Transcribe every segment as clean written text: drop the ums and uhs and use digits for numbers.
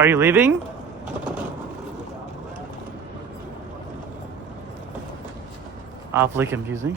Are you leaving? Awfully confusing.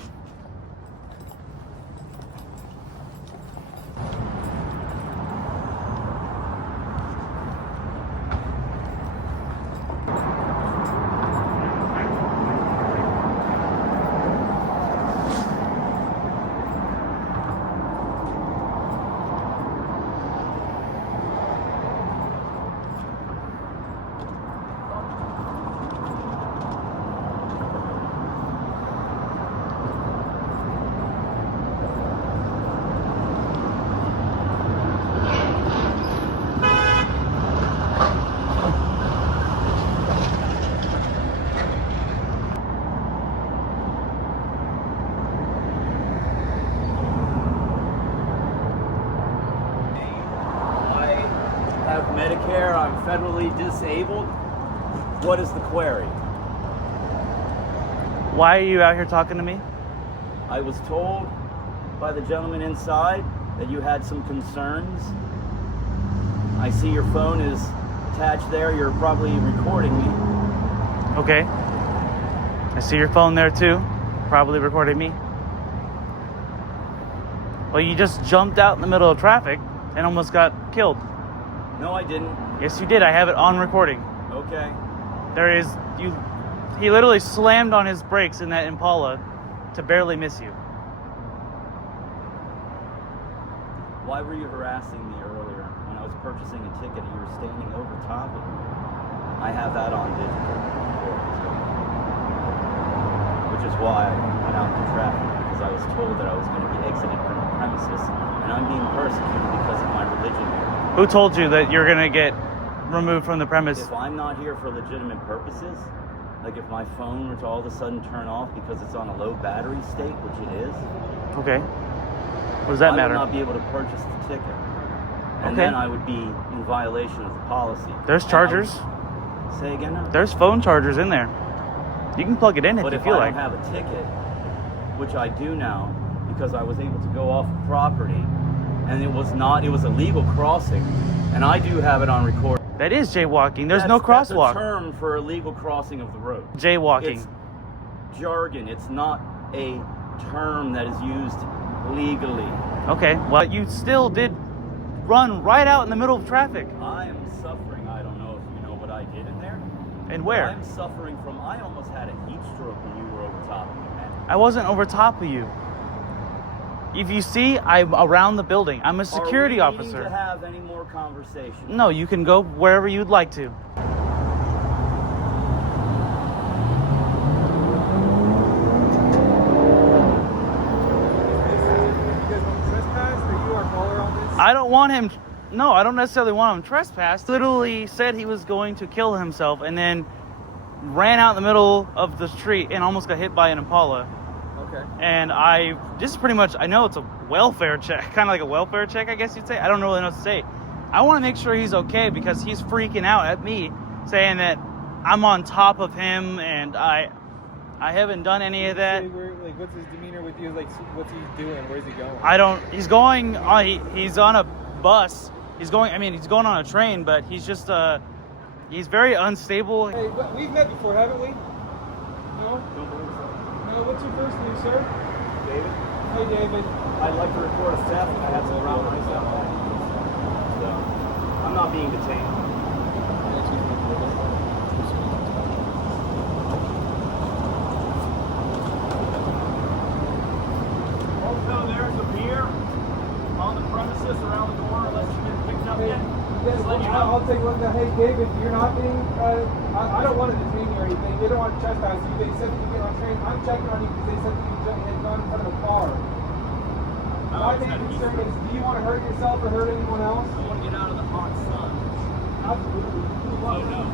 Have Medicare, I'm federally disabled. What is the query? Why are you out here talking to me? I was told by the gentleman inside that you had some concerns. I see your phone is attached there. You're probably recording me. Okay. I see your phone there too. Probably recording me. Well, you just jumped out in the middle of traffic and almost got killed. No, I didn't. Yes, you did. I have it on recording. Okay. He literally slammed on his brakes in that Impala to barely miss you. Why were you harassing me earlier when I was purchasing a ticket and you were standing over top of me? I have that on digital, which is why I went out into traffic, because I was told that I was going to be exited from the premises, and I'm being persecuted because of my religion here. Who told you that you're going to get removed from the premise? If I'm not here for legitimate purposes, like if my phone were to all of a sudden turn off because it's on a low battery state, which it is. Okay. What does that matter? I would not be able to purchase the ticket. And then I would be in violation of the policy. There's chargers. Say again now? There's phone chargers in there. You can plug it in if you feel like. But if I don't have a ticket, which I do now, because I was able to go off property, and it was a legal crossing, and I do have it on record. That is jaywalking. There's no crosswalk. That's a term for illegal crossing of the road. Jaywalking. It's jargon. It's not a term that is used legally. Okay, well, you still did run right out in the middle of traffic. I am suffering. I don't know if you know what I did in there. And where? I'm suffering from, I almost had a heat stroke when you were over top of me, man. I wasn't over top of you. If you see, I'm around the building. I'm a security officer. Are we needing to have any more conversation? No, you can go wherever you'd like to. I don't want him. No, I don't necessarily want him trespassed. Literally said he was going to kill himself and then ran out in the middle of the street and almost got hit by an Impala. Okay. And this is pretty much, I know it's a welfare check, kind of like a welfare check, I guess you'd say. I don't really know what to say. I want to make sure he's okay because he's freaking out at me, saying that I'm on top of him and I haven't done any of that. Like, what's his demeanor with you? Like, what's he doing? Where's he going? He's going on, he's on a bus. He's going on a train, but he's just, he's very unstable. Hey, we've met before, haven't we? No? Don't believe so. No, what's your first name, sir? David? Hey, David. I'd like to report a theft. I had some robberies out there. So, I'm not being detained. Also, there's a beer on the premises around the corner unless you get picked up yet. Yes, I'll take a look at that. Hey, David, you're not being, I don't want to detain you or anything. They don't want to trespass you. They said that you get on train. I'm checking on you because they said that you had gone in front of a car. My main concern is, do you want to hurt yourself or hurt anyone else? I want to get out of the hot sun. Absolutely. Oh, no.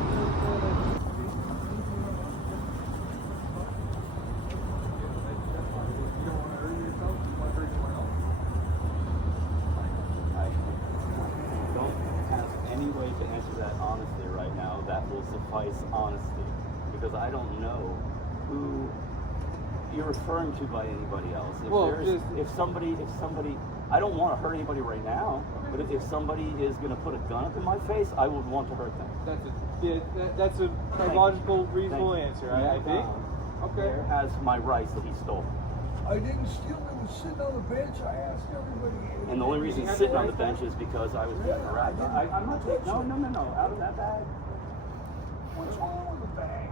To answer that honestly right now, that will suffice honesty, because I don't know who you're referring to by anybody else? If somebody, I don't want to hurt anybody right now, but if somebody is going to put a gun up in my face, I would want to hurt them. That's a logical, reasonable answer. I think. Okay. Has my rights that he stole. I didn't steal. It was sitting on the bench. I asked everybody. And the only reason it's sitting on the bench is because I was being harassed. I'm not taking. No. Out of that bag. What's wrong with the bag?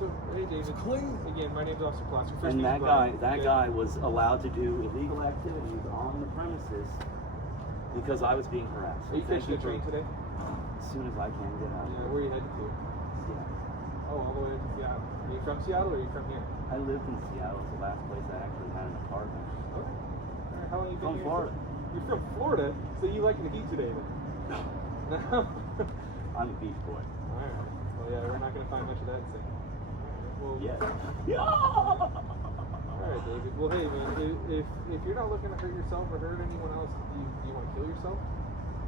So, hey David. It's clean. Again, my name's Officer Plaster. And that guy was allowed to do illegal activities on the premises because I was being harassed. Are you catching the train today? As soon as I can get out. Yeah, where are you headed to? Yeah. Oh, all the way to Seattle. Are you from Seattle or are you from here? I lived in Seattle. It's the last place I actually had an apartment. Okay. All right, how long you been From here? Florida. You're from Florida, so you like the heat today then? No. I'm a beach boy. All right. Well, yeah, we're not going to find much of that thing. Well, Yeah. all right, David. Well, hey, man, if you're not looking to hurt yourself or hurt anyone else, do you want to kill yourself?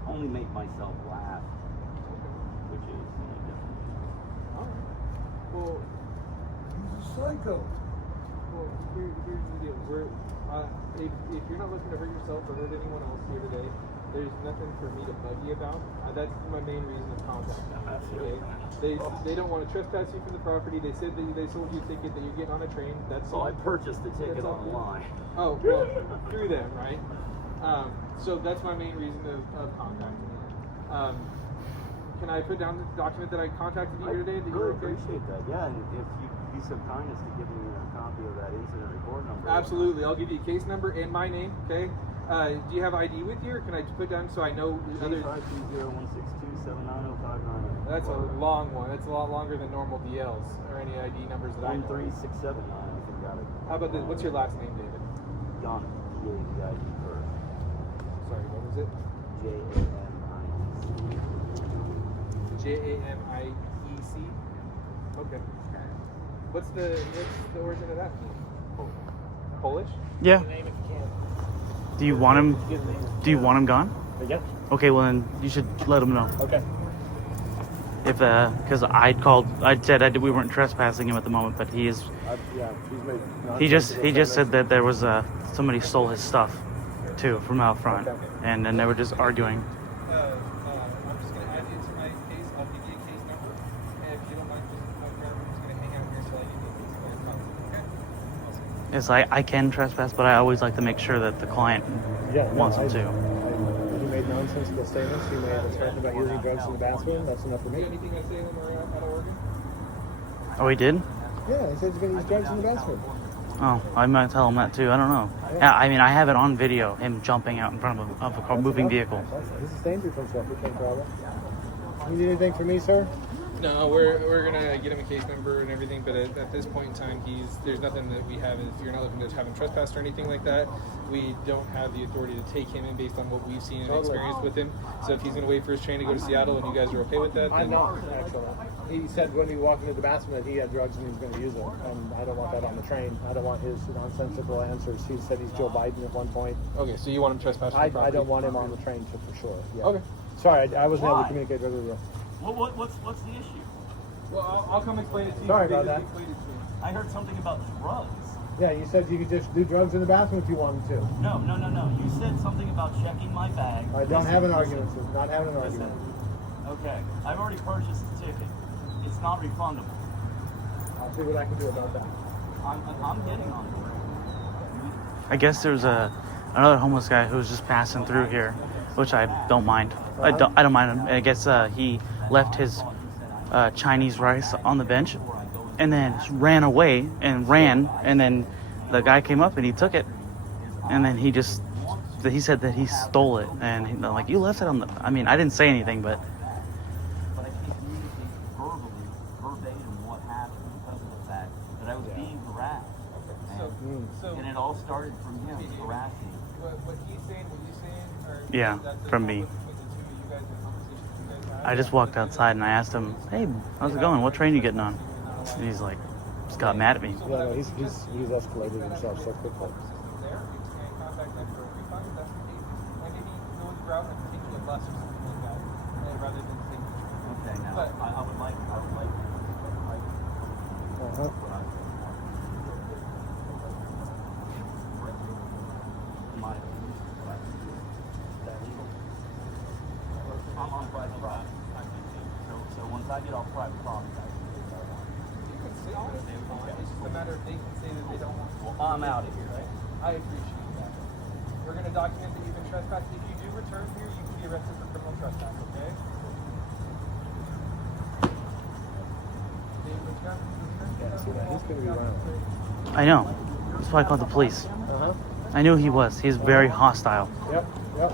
Only make myself laugh, Okay. which is different. All right. Well, He's a psycho. here's the deal. If you're not looking to hurt yourself or hurt anyone else here today, there's nothing for me to bug you about. That's my main reason of contact. Okay? They don't want to trespass you from the property. They said that they sold you a ticket that you're getting on a train. That's So all. I purchased the ticket That's all good. online. Oh, well, through them, right? So that's my main reason of contacting you. Can I put down the document that I contacted you here today? That I you really were okay? appreciate that. Yeah, and if you'd be so kind as to give me a copy of that incident report number. Absolutely. I'll give you a case number and my name, okay? Do you have ID with you, or can I put down so I know other... 520-162-790-598. That's a long one. That's a lot longer than normal DLs or any ID numbers that I know. 13679, I think got it. How about this? What's your last name, David? Jan, G-A-V-I-D first. Sorry, what was it? J-A-M-I-C. J-A-M-I-E-C? Okay. What's the origin of that name? Polish? Yeah. Do you want him? Do you want him gone? Yeah. Okay, well then you should let him know. Okay. If because I said we weren't trespassing him at the moment, but he is. He just said that there was somebody stole his stuff too from out front, and then they were just arguing. I'm just going to add you to my case. I'll give you a case number. And if you don't mind, just I'm just going to hang out here until I give you the case. Okay? Awesome. It's like I can trespass, but I always like to make sure that the client wants him to. You made nonsensical statements. You made a statement about using drugs in the bathroom. That's enough for You me. got anything at Salem or out of Oregon? Oh, he did? Yeah, he said he's going to use drugs in the bathroom. Oh, I might tell him that too. I don't know. Yeah, I mean, I have it on video, him jumping out in front of a car, moving vehicle. This is dangerous from stuff. We can't problem. You need anything from me, sir? No, we're gonna get him a case number and everything, but at this point in time, there's nothing that we have. If you're not looking to have him trespass or anything like that, we don't have the authority to take him in based on what we've seen and experienced with him. So if he's gonna wait for his train to go to Seattle and you guys are okay with that, I'm then not, actually. He said when he walked into the bathroom that he had drugs and he was going to use them. And I don't want that on the train. I don't want his nonsensical answers. He said he's Joe Biden at one point. okay. So you want him trespass? I don't want him on the train for sure. Yeah. Okay. Sorry, I wasn't able Why? to communicate with you. What's the issue? Well, I'll come explain it to you. Sorry David, about that. explain it to me. I heard something about drugs. Yeah, you said you could just do drugs in the bathroom if you wanted to. No. You said something about checking my bag. I don't have an argument, Listen. sir. Not having an argument. Okay. I've already purchased the ticket. It's not refundable. I'll see what I can do about that. I'm getting on board. I guess there's another homeless guy who was just passing through here, which I don't mind. I don't mind him. I guess he left his Chinese rice on the bench, and then ran away and then the guy came up and he took it, and then he said that he stole it, and they're like, you left it on the. I mean, I didn't say anything, but. But I can communicate verbally, verbatim, what happened because of the fact that I was being harassed. So And it all started from him harassing. what he's saying, what you're saying, or Yeah, that's from me. between the two of you guys, the conversations you guys had? I just walked outside and I asked him, hey, how's it going? What train you getting on? And he's like, just got mad at me. Yeah, no, he's escalated himself so quickly. There, you can contact them for a refund if that's the case, and maybe go the route of taking a bus or something like that, rather than taking the train. Okay, now But- I would like Uh-huh. I did all private property. You can say what they want. It's just a matter of they can say that they don't want to. Well, I'm out of here. I appreciate that. We're going to document that you've been trespassed. If you do return here, you can be arrested for criminal trespass, okay? Yeah, see that? He's going to be around. I know. That's why I called the police. Uh-huh. I knew he was. He's very hostile. Yep, yep.